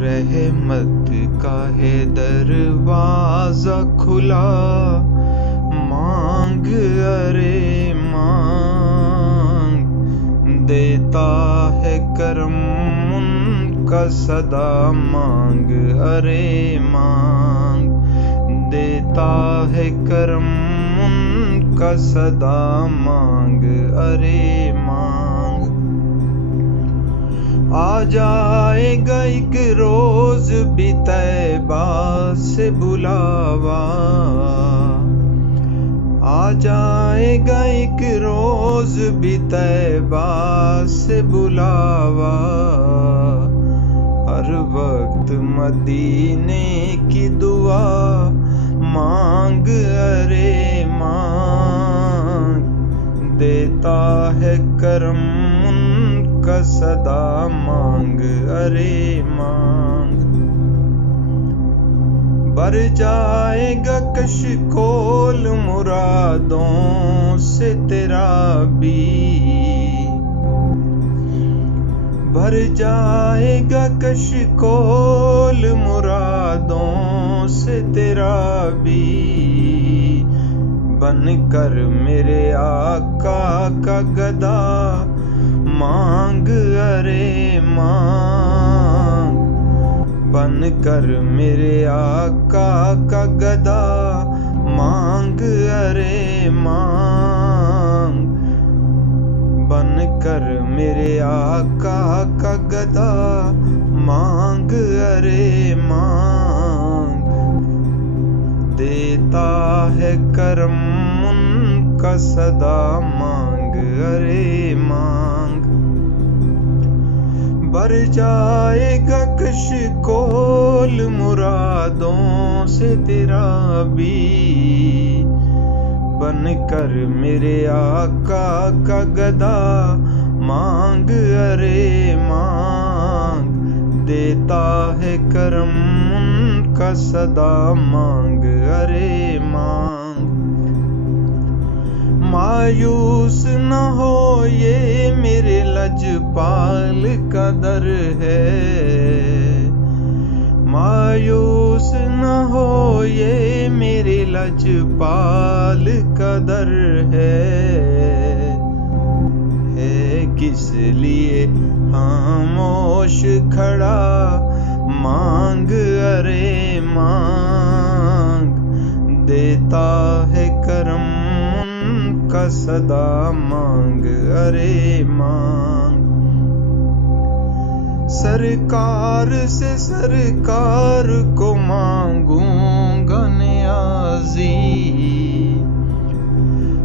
रहमत का है दरवाजा खुला, मांग अरे मांग। देता है करम उनका सदा, मांग अरे मांग। देता है करम उनका सदा, मांग अरे मांग। आ जाएगा एक रोज भी तैबा से बुलावा, आ जाएगा एक रोज भी तैबा से बुलावा। हर वक्त मदीने की दुआ, मांग अरे मांग। देता है करम उनका सदा, मांग अरे मांग। भर जाएगा कशकोल मुरादों से तेरा भी, भर जाएगा कशकोल मुरादों से तेरा भी। बनकर मेरे आका का गदा, मांग अरे मांग। बनकर मेरे आका का गदा, मांग अरे मांग। बनकर मेरे आका का गदा, मांग अरे मांग। देता है करम उनका सदा, मांग अरे मांग। भर जाएगा कशकोल मुरादों से तेरा भी। बनकर मेरे आका का गदा, मांग अरे मांग। देता है करम उनका सदा, मांग अरे मांग। मायूस न हो ये मेरे लजपाल का दर है, मायूस न हो ये मेरे लजपाल का दर है। किस लिए खामोश खड़ा, मांग अरे मांग। देता है करम उनका सदा, मांग अरे मांग। सरकार से सरकार को मांगूंगा नियाज़ी,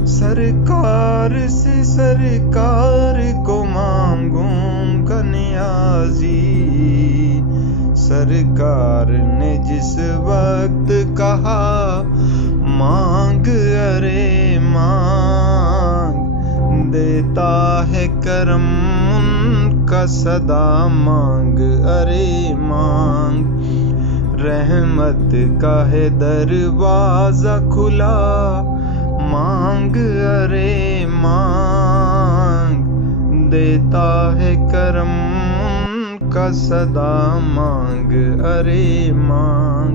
सरकार से सरकार को मांगूंगा नियाज़ी। सरकार ने जिस वक्त कहा, मांग अरे मांग। देता है करम उनका सदा, मांग अरे मांग। रहमत का है दरवाजा खुला, मांग अरे मांग। देता है करम उनका सदा, मांग अरे मांग।